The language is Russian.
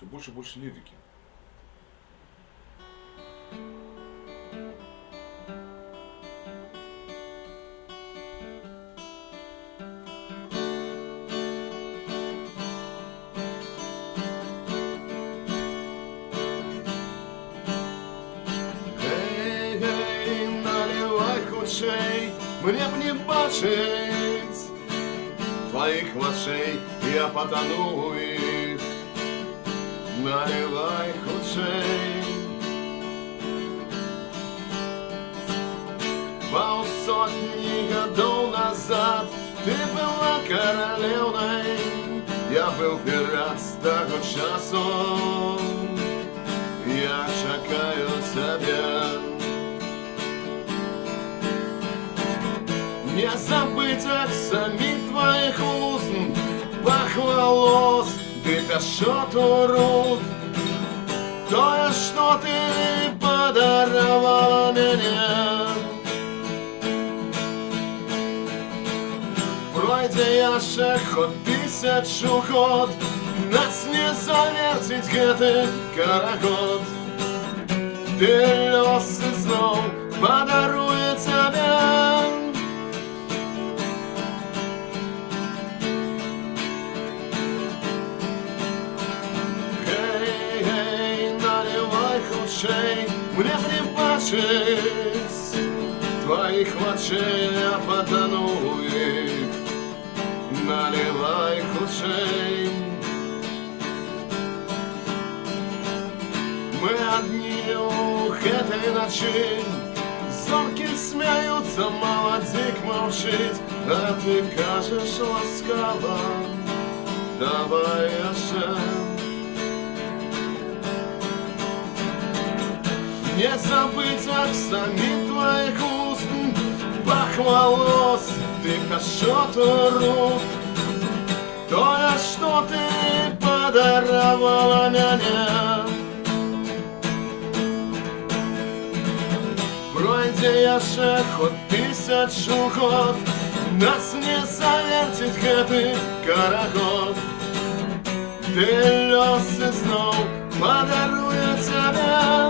все больше и больше лирики. Гей, наливай худшей, мне б не бачить твоих очей, я потону их. Наливай худшей. Паўсотні гадоў назад ты была каралеўнай, я быў пірат з таго часу. Я чакаю цябе. Не забыть самі твоих уст, пах волос, ды пяшчоту рук. Тое, што ты падаравала мяне. Пройдзе яшчэ хоць 1000 год, нас не заверціць гэты карагод. Ты лёс зноў падаруе цябе. Мне б не бачыць твоих очей, я потону их. Наливай худшей. Мы одни у гэтай ночи, зорки смеются, молодик молчит, а ты кажешь ласкаво, давай яшчэ. Не забыть самі твоих уст, пах волос, ты пяшчоту рук. Тое, што ты падаравала мяне. Пройдзе яшчэ хоць 1000 год, нас не заверціць гэты карагод. Ты лёс зноў падаруе цябе.